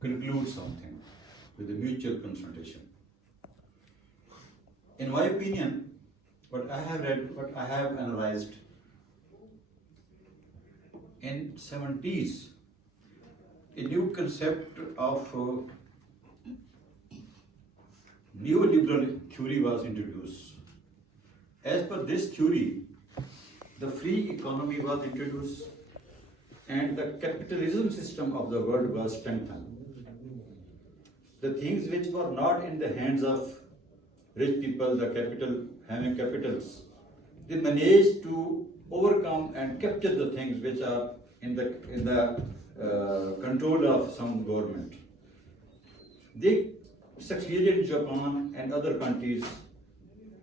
conclude something with a mutual consultation. In my opinion, what I have read, what I have analyzed, in 70s, a new concept of neoliberal theory was introduced. As per this theory, the free economy was introduced and the capitalism system of the world was strengthened. The things which were not in the hands of rich people, the capital, having capitals, they managed to overcome and capture the things which are in the control of some government. They succeeded in Japan and other countries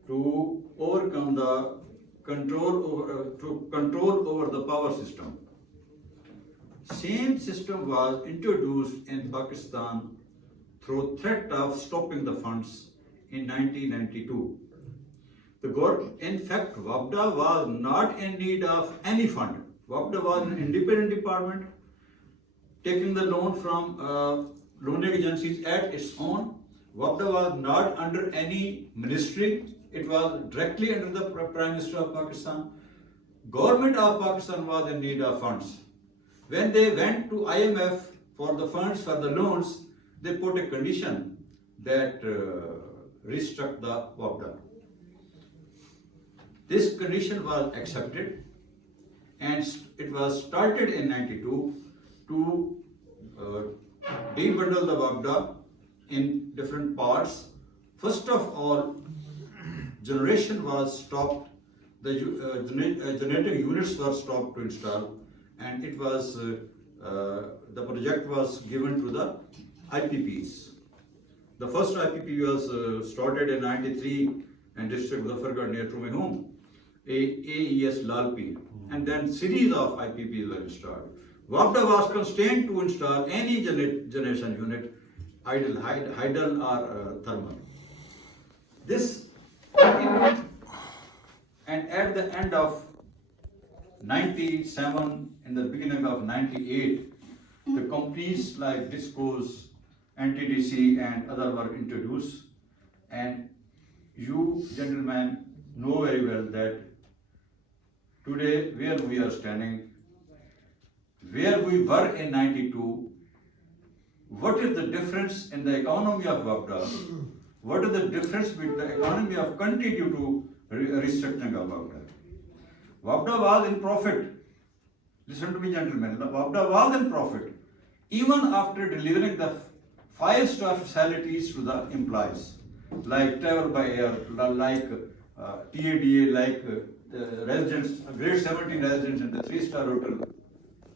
to overcome the control over the power system. Same system was introduced in Pakistan through threat of stopping the funds in 1992. In fact, WAPDA was not in need of any fund. WAPDA was an independent department taking the loan from loaning agencies at its own. WAPDA was not under any ministry. It was directly under the Prime Minister of Pakistan. Government of Pakistan was in need of funds. When they went to IMF for the funds for the loans, they put a condition that restruck the WAPDA. This condition was accepted and it was started in 92 to debundle the WAPDA in different parts. First of all, generation was stopped, the generating units were stopped to install, and it was the project was given to the IPPs. The first IPP was started in 93 in district Muzaffargarh near to my home, AES Lalpi, and then series of IPPs were installed. WAPDA was constrained to install any generation unit, hydel or thermal. This continued, and at the end of 97, in the beginning of 98, the companies like Discos, NTDC and other were introduced, and you gentlemen know very well that today where we are standing, where we were in 92, what is the difference in the economy of WAPDA? What is the difference with the economy of country due to restructuring of WAPDA? WAPDA was in profit. Listen to me, gentlemen. The WAPDA was in profit even after delivering the 5-star facilities to the employees, like travel by air, like TADA, like residents, grade 17 residents in the 3-star hotel,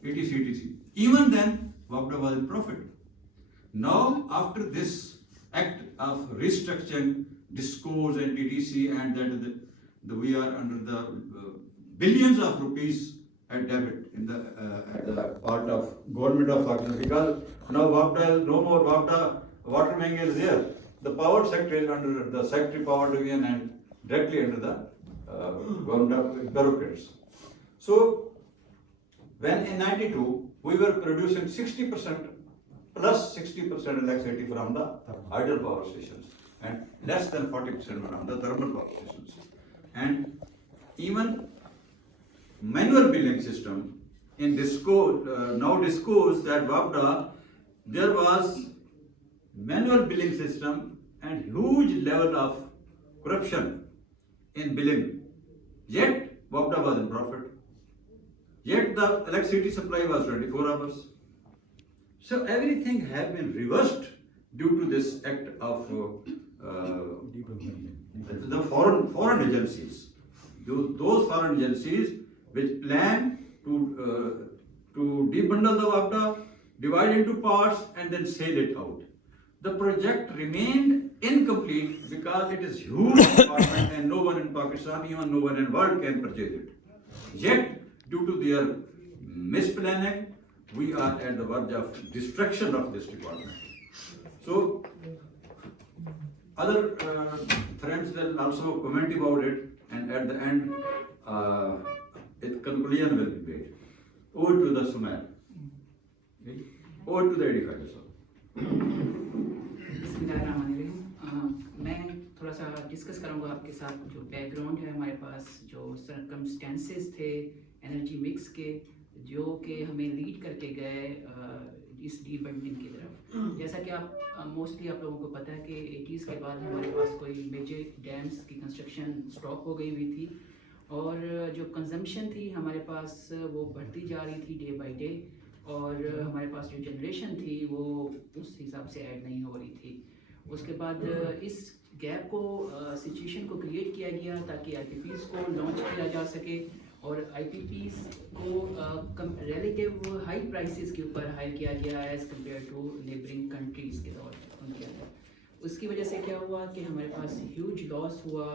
etc. Even then, WAPDA was in profit. Now, after this act of restructuring Discos and DDC, and that we are under the billions of rupees at debit in the part of government of Pakistan, because now WAPDA, no more WAPDA, water main is there. The power sector is under the Secretary Power Division and directly under the government of bureaucrats. So, when in 92, we were producing 60% plus 60% electricity from the hydel power stations and less than 40% from the thermal power stations. And even manual billing system in Disco, now Discos that WAPDA, there was manual billing system and huge level of corruption in billing. Yet WAPDA was in profit. Yet the electricity supply was 24 hours. So everything has been reversed due to this act of the foreign agencies. Those foreign agencies which plan to debundle the WAPDA, divide into parts and then sell it out. The project remained incomplete because it is huge department and no one in Pakistan, even no one in the world can purchase it. Yet, due to their misplanning, we are at the verge of destruction of this department. So, other friends will also comment about it, and at the end, its conclusion will be made. Over to the Sumair. Okay? Over to the edifiers. میں تھوڑا سا discuss کروں گا آپ کے ساتھ جو back ground ہے ہمارے پاس، جو سرکمسٹینسز تھے انرجی مکس کے، جو کہ ہمیں لیڈ کر کے گئے اس ڈی بنڈنگ کی طرف. جیسا کہ آپ موسٹلی آپ لوگوں کو پتہ ہے کہ 80s کے بعد ہمارے پاس کوئی میجر ڈیمز کی کنسٹرکشن اسٹاپ ہو گئی ہوئی تھی، اور جو کنزمپشن تھی ہمارے پاس وہ بڑھتی جا رہی تھی ڈے بائی ڈے، اور ہمارے پاس جو جنریشن تھی وہ اس حساب سے ایڈ نہیں ہو رہی تھی. اس کے بعد اس گیپ کو سچویشن کو کریٹ کیا گیا تاکہ آئی پی پیز کو لانچ کیا جا سکے، اور آئی پی پیز کو ریلیٹیو ہائی پرائسز کے اوپر ہائی کیا گیا as compared to neighbouring countries کے طور پر کیا گیا. اس کی وجہ سے کیا ہوا کہ ہمارے پاس ہیوج لاس ہوا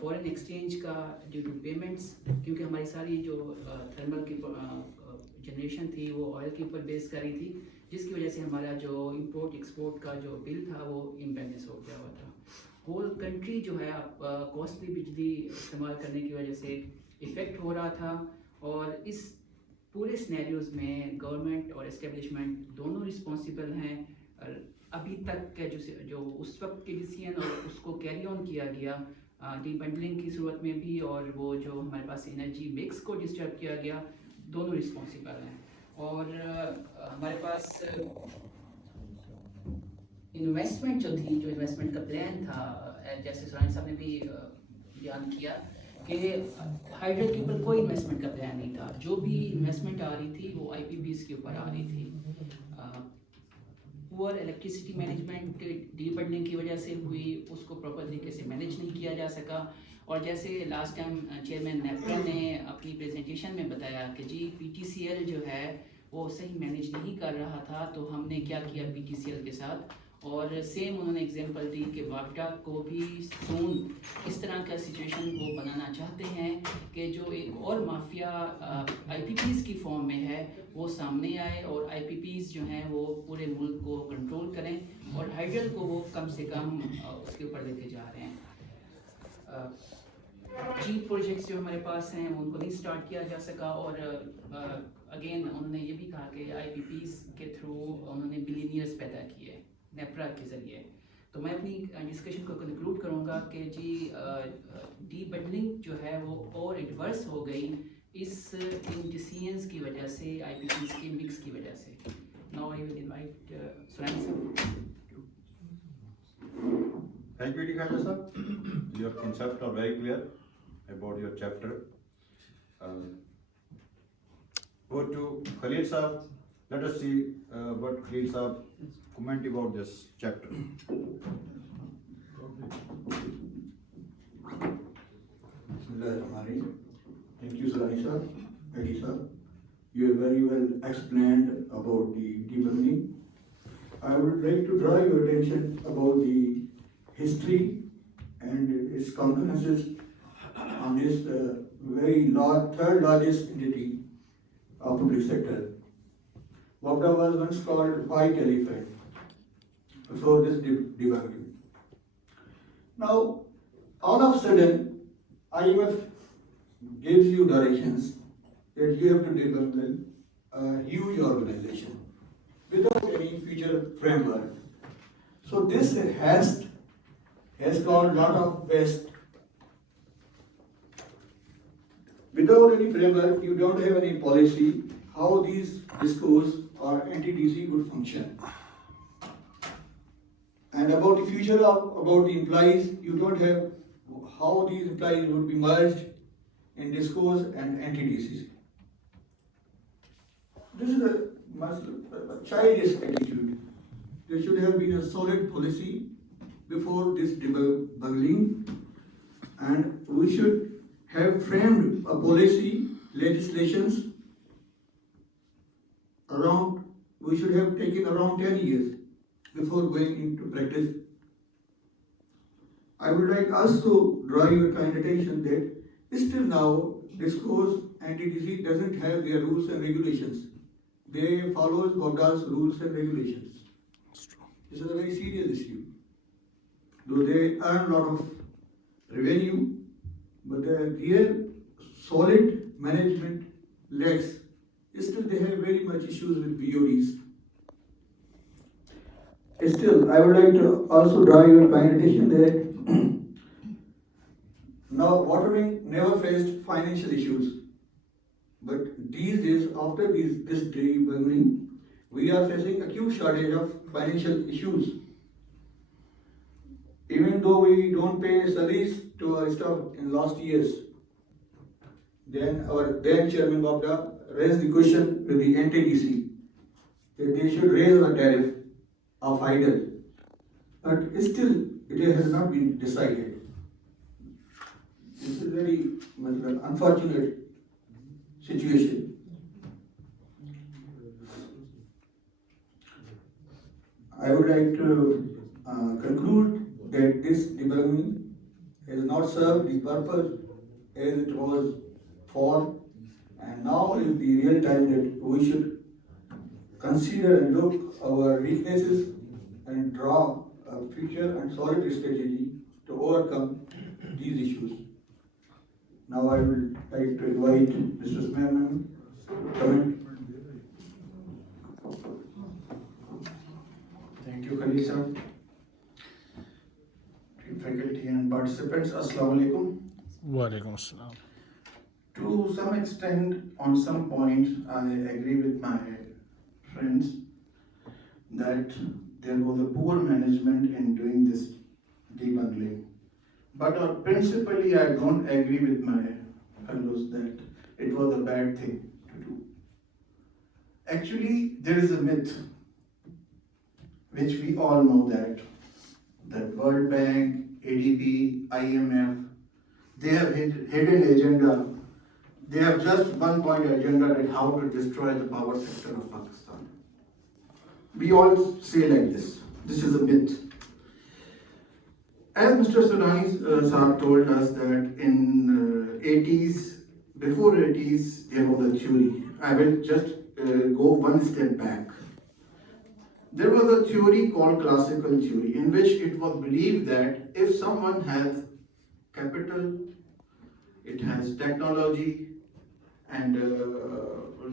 فورن ایکسچینج کا ڈیو ٹو پیمنٹس، کیونکہ ہماری ساری جو تھرمل کی جنریشن تھی وہ آئل کے اوپر بیس کر رہی تھی، جس کی وجہ سے ہمارا جو امپورٹ ایکسپورٹ کا جو بل تھا وہ امبیلنس ہو گیا ہوا تھا. ہول کنٹری جو ہے کاسٹلی بجلی استعمال کرنے کی وجہ سے افیکٹ ہو رہا تھا، اور اس پورے سینیریوز میں گورنمنٹ اور اسٹیبلشمنٹ دونوں رسپانسبل ہیں. ابھی تک کے جو اس وقت کے ڈیسیژن اور اس کو کیری آن کیا گیا ڈی بنڈلنگ کی صورت میں بھی، اور وہ جو ہمارے پاس انرجی مکس کو ڈسٹرب کیا گیا، دونوں رسپانسبل ہیں. اور ہمارے پاس انویسٹمنٹ جو تھی، جو انویسٹمنٹ کا پلان تھا، جیسے سورانی صاحب نے بھی بیان کیا کہ ہائیڈرل کے اوپر کوئی انویسٹمنٹ کا پلان نہیں تھا. جو بھی انویسٹمنٹ آ رہی تھی وہ آئی پی بیز کے اوپر آ رہی تھی. پور الیکٹریسٹی مینجمنٹ ڈی بنڈنگ کی وجہ سے ہوئی، اس کو پراپر طریقے سے مینیج نہیں کیا جا سکا. اور جیسے لاسٹ ٹائم چیئرمین نیپرا نے اپنی پریزنٹیشن میں بتایا کہ جی پی ٹی سی ایل جو ہے وہ صحیح مینیج نہیں کر رہا تھا، تو ہم نے کیا کیا پی ٹی سی ایل کے ساتھ. اور سیم انہوں نے ایگزامپل دی کہ واپڈا کو بھی سون اس طرح کا سچویشن وہ بنانا چاہتے ہیں کہ جو ایک اور مافیا آئی پی پیز کی فارم میں ہے وہ سامنے آئے، اور آئی پی پیز جو ہیں وہ پورے ملک کو کنٹرول کریں، اور ہائیڈرل کو وہ کم سے کم اس کے اوپر لے کے جا رہے ہیں. چیپ پروجیکٹس جو ہمارے پاس ہیں ان کو نہیں اسٹارٹ کیا جا سکا، اور اگین انہوں نے یہ بھی کہا کہ آئی پی پیز کے تھرو انہوں نے بلینئرز پیدا کیے نیپرا کے ذریعے. تو میں اپنی ڈسکشن کو کنکلوڈ کروں گا کہ جی ڈی بنڈلنگ جو ہے وہ اور ایڈورس ہو گئی ان ڈیسیژنز کی وجہ سے، آئی پی پیز کے مکس کی وجہ سے. ناؤ آئی ول انوائٹ سورانی صاحب. Thank you, Khwaja sir. Your concepts are very clear about your chapter. Go to Khalid sir. Let us see what Khalid sir comment about this chapter. Bismillahirrahmanirrahim. Thank you, Sorani sir, Adi sir. You have very well explained about the debunking. I would like to draw your attention about the history and its consequences on this very large, third largest entity of public sector. WAPDA was once called white elephant before this debunking. Now, all of a sudden, IMF gives you directions that you have to debunk a huge organization without any future framework. So this has caused a lot of waste. Without any framework, you don't have any policy how these discos or NTDC would function. And about the future about the employees, you don't have how these employees would be merged in discos and NTDCs. This is a childish attitude. There should have been a solid policy before this debunking, and we should have framed a policy, legislations around, we should have taken around 10 years before going into practice. I would like us to draw your kind attention that still now DISCOs and NTDC doesn't have their rules and regulations. They follow WAPDA's rules and regulations. This is a very serious issue. Though they earn a lot of revenue, but their solid management lacks. Still they have very much issues with BODs. Still, I would like to also draw your kind attention that now watering never faced financial issues. But these days, after this debugging, we are facing acute shortage of financial issues. Even though we don't pay salaries to our staff in last years, then our then chairman WAPDA raised the question with the NTDC that they should raise the tariff of idle. But still, it has not been decided. This is very unfortunate situation. I would like to conclude that this debugging has not served the purpose as it was for, and now is the real time that we should consider and look our weaknesses and draw a future and solid strategy to overcome these issues. Now I would like to invite Mr. Sumair Memon to comment. Thank you, Khalid sir. Faculty and participants, Assalamu alaikum. Walaikum assalam. To some extent, on some points, I agree with my friends that there was a poor management in doing this debundling. But principally, I don't agree with my fellows that it was a bad thing to do. Actually, there is a myth which we all know that World Bank, ADB, IMF, they have hidden agenda. They have just one point agenda that how to destroy the power sector of Pakistan. We all say like this. This is a myth. As Mr. Sorani Saab told us that in 80s, before 80s, there was a theory. I will just go one step back. There was a theory called classical theory in which it was believed that if someone has capital, it has technology and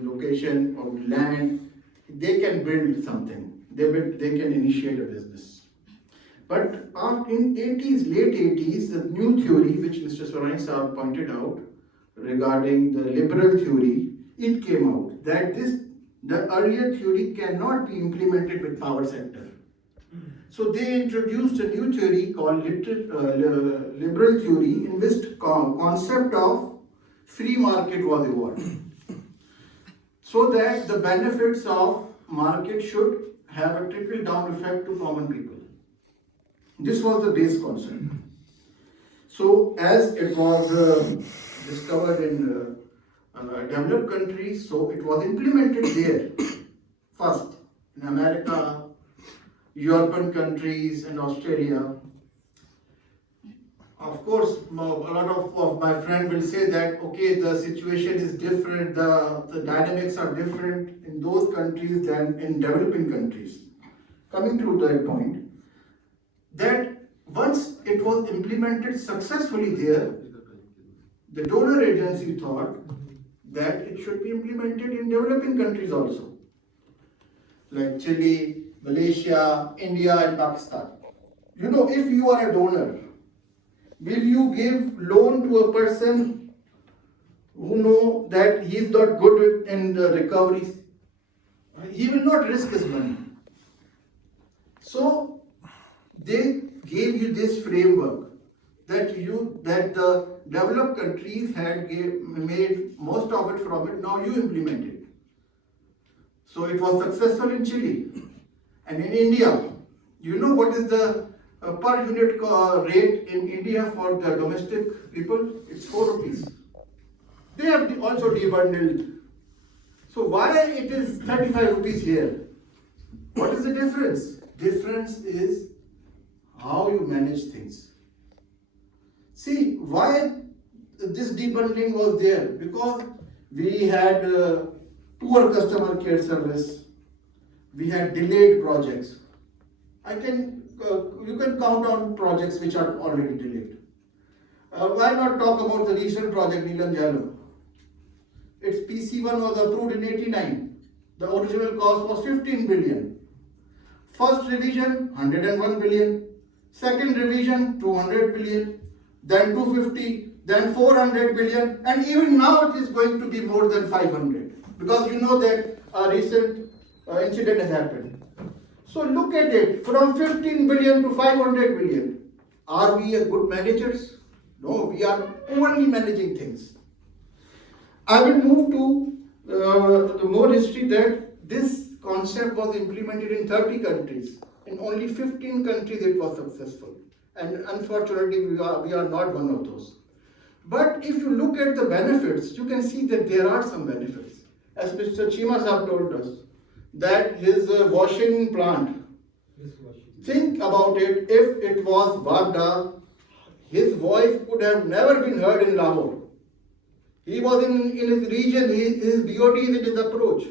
location of land, they can build something. They can initiate a business. But in 80s, late 80s, the new theory which Mr. Sorani Saab pointed out regarding the liberal theory, it came out that the earlier theory cannot be implemented with power sector. So they introduced a new theory called liberal theory, in which concept of free market was evolved. So that the benefits of market should have a trickle down effect to common people. This was the base concept. So as it was discovered in developed countries, so it was implemented there first, in America, European countries and Australia. Of course, a lot of my friends will say that, okay, the situation is different, the dynamics are different in those countries than in developing countries. Coming to that point, that once it was implemented successfully there, the donor agency thought that it should be implemented in developing countries also, like Chile, Malaysia, India and Pakistan. You know, if you are a donor, will you give loan to a person who know that he is not good in the recoveries? He will not risk his money. So they gave you this framework that the developed countries had made most of it from it. Now you implement it. So it was successful in Chile and in India. You know what is the per unit rate in India for the domestic people? It's 4 rupees. They have also debundled. So why it is 35 rupees here? What is the difference? Difference is how you manage things. See, why this debundling was there? Because we had poor customer care service. We had delayed projects. You can count on projects which are already delayed. Why not talk about the recent project Neelam Jalo? Its PC1 was approved in 89. The original cost was 15 billion. First revision 101 billion, second revision 200 billion, then 250, then 400 billion, and even now it is going to be more than 500 because you know that a recent incident has happened. So look at it, from 15 billion to 500 billion. Are we a good managers? No, we are poorly managing things. I will move to the more history that this concept was implemented in 30 countries. In only 15 countries it was successful. And unfortunately, we are not one of those. But if you look at the benefits, you can see that there are some benefits. As Mr. Chima Sahab told us, that his washing plant, think about it, if it was WAPDA, his voice could have never been heard in Lahore. He was in his region, his BOD is in his approach.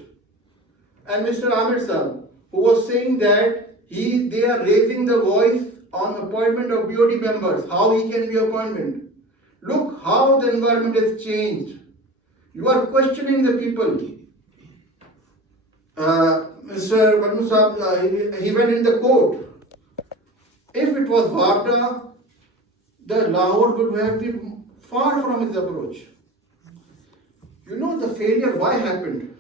And Mr. Ahmed Sahab, who was saying that they are raising the voice on appointment of BOD members, how he can be appointed. Look how the environment has changed. You are questioning the people. Mr. Banu Sahab, he went in the court. If it was WAPDA, the Lahore would have been far from his approach. You know the failure, why happened?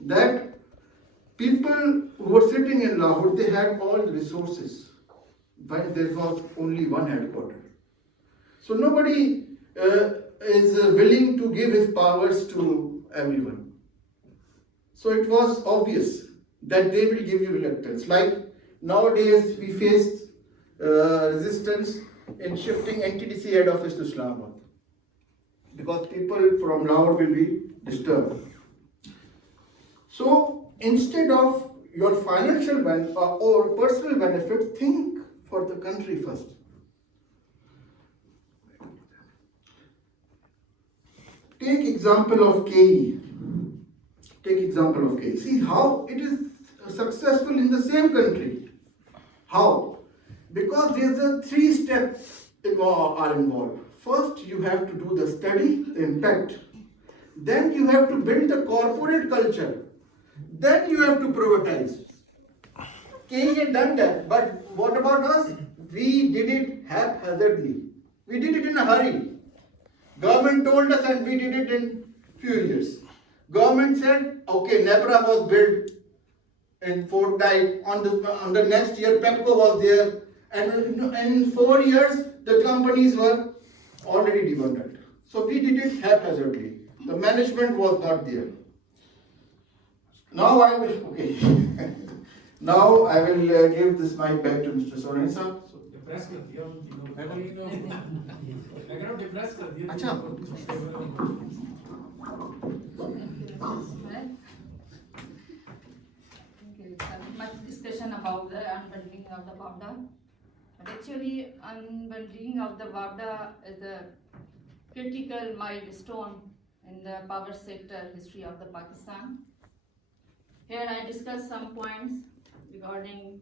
That people who were sitting in Lahore, they had all the resources, but there was only one headquarters. So nobody is willing to give his powers to everyone. So it was obvious that they will give you reluctance. Like nowadays we face resistance in shifting NTDC head office to Islamabad because people from Lahore will be disturbed. So instead of your financial or personal benefit, think for the country first. Take example of KE. See how it is successful in the same country. How? Because there's a 3 steps are involved. First, you have to do the study, the impact. Then you have to build the corporate culture. Then you have to privatize. KE had done that, but what about us? We did it haphazardly. We did it in a hurry. Government told us and we did it in few years. Government said, okay, NEPRA was built in fortnight. On the next year, PEPCO was there. And in 4 years, the companies were already devalued. So we did it haphazardly. The management was not there. Now I will give this mic back to Mr. Sorani sir. Much discussion about the unbundling of the WAPDA. But actually, unbundling of the WAPDA is a critical milestone in the power sector history of the Pakistan. Here I discuss some points regarding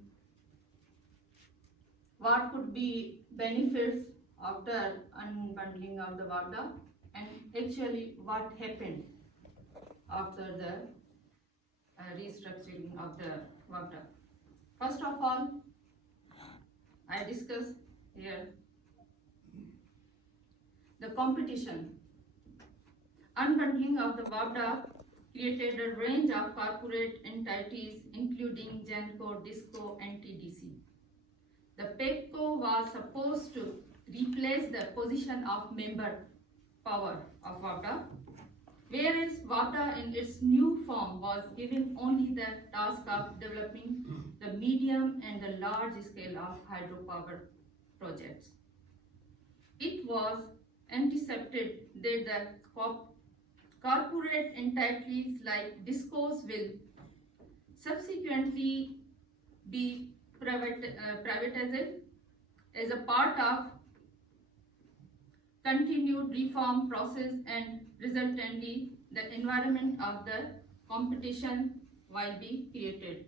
what could be benefits after unbundling of the WAPDA and actually what happened after the restructuring of the WAPDA. First of all, I discuss here the competition. Unbundling of the WAPDA created a range of corporate entities including GENCO, DISCO and TDC. The PEPCO was supposed to replace the position of member power of WAPDA, whereas WAPDA in its new form was given only the task of developing the medium and the large scale of hydropower projects. It was anticipated that the corporate entities like DISCOs will subsequently be privatized as a part of continued reform process and resultantly the environment of the competition will be created.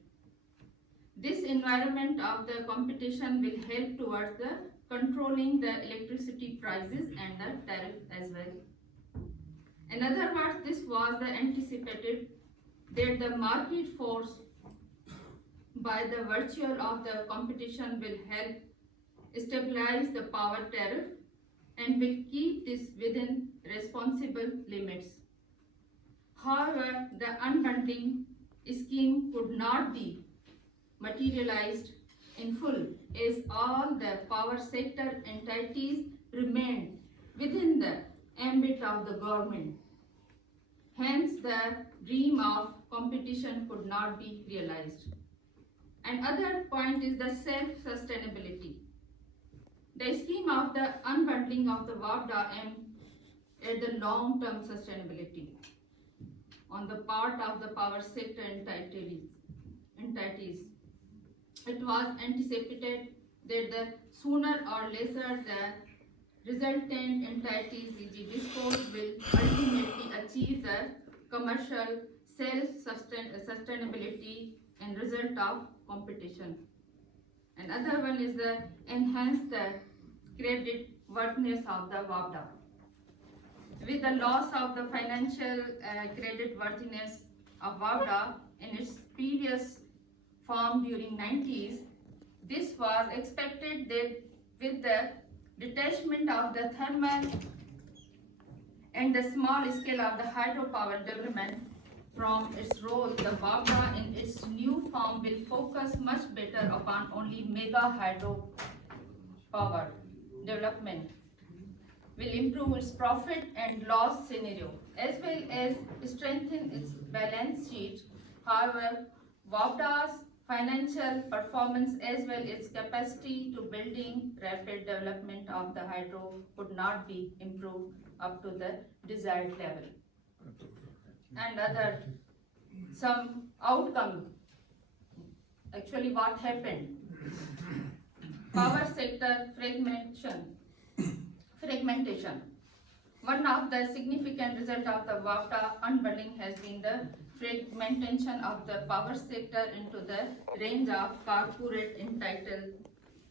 This environment of the competition will help towards the controlling the electricity prices and the tariff as well. In other words, this was the anticipated that the market force by the virtue of the competition will help stabilize the power tariff and will keep this within responsible limits. However, the unbundling scheme could not be materialized in full as all the power sector entities remained within the ambit of the government. Hence, the dream of competition could not be realized. Another point is the self-sustainability. The scheme of the unbundling of the WAPDA aimed at the long-term sustainability on the part of the power sector entities. It was anticipated that the sooner or later the resultant entities, e.g. DISCOs, will ultimately achieve the commercial self-sustainability and result of competition. Another one is the enhance the credit worthiness of the WAPDA. With the loss of the financial credit worthiness of WAPDA in its previous form during 90s, this was expected that with the detachment of the thermal and the small scale of the hydropower development from its role, the WAPDA in its new form will focus much better upon only mega hydropower development, will improve its profit and loss scenario, as well as strengthen its balance sheet. However, WAPDA's financial performance as well as capacity to building rapid development of the hydro could not be improved up to the desired level. And some outcome, actually what happened, power sector fragmentation. One of the significant results of the WAPDA unbundling has been the fragmentation of the power sector into the range of corporate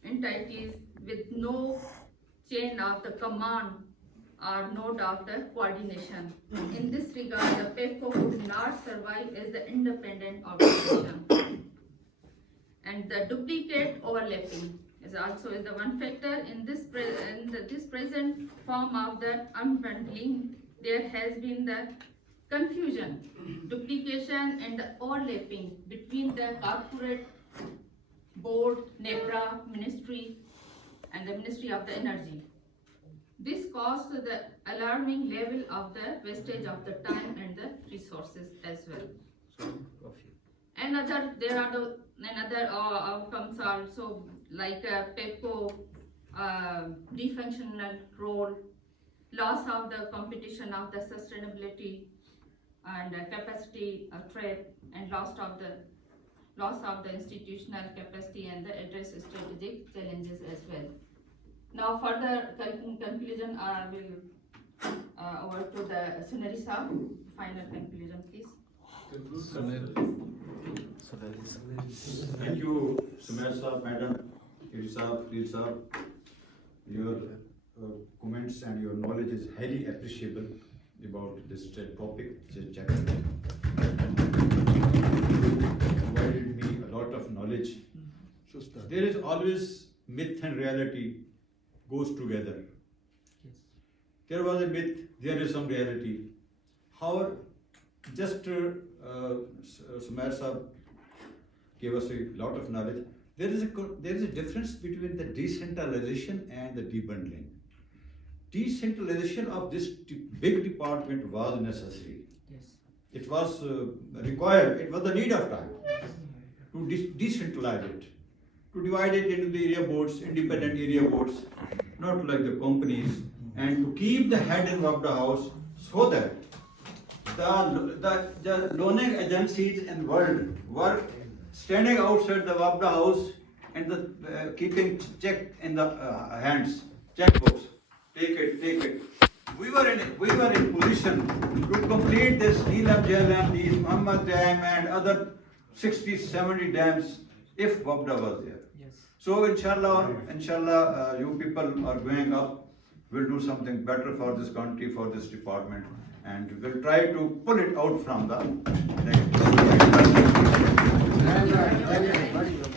entities with no chain of the command or node of the coordination. In this regard, the PEPCO could not survive as the independent organization. And the duplicate overlapping is also the one factor in this present form of the unbundling. There has been the confusion, duplication and the overlapping between the corporate board, NEPRA, ministry and the Ministry of the Energy. This caused the alarming level of the wastage of the time and the resources as well. There are another outcomes also, like PEPCO defunctional role, loss of the competition of the sustainability and capacity of trade, and loss of the institutional capacity and the address strategic challenges as well. Now further conclusion, I will over to the Sunari Saab. Final conclusion, please. Thank you, Sumair Saab, Madam, Khalid Saab. Your comments and your knowledge is highly appreciable about this topic, this chapter. Provided me a lot of knowledge. There is always myth and reality goes together. There was a myth, there is some reality. However, just Sumair Saab gave us a lot of knowledge. There is a difference between the decentralization and the debundling. Decentralization of this big department was necessary. Yes. It was required. It was the need of time to decentralize it, to divide it into the area boards, independent area boards, not like the companies, and to keep the head in WAPDA house so that the loaning agencies in the world were standing outside the WAPDA house and keeping check in the hands, checkbooks. Take it. We were in position to complete this Neelam Jhelum, these Muhammad Dam and other 60, 70 dams if WAPDA was there. Yes. So inshallah, you people are going up. We'll do something better for this country, for this department, and we'll try to pull it out from the negative. Thank you.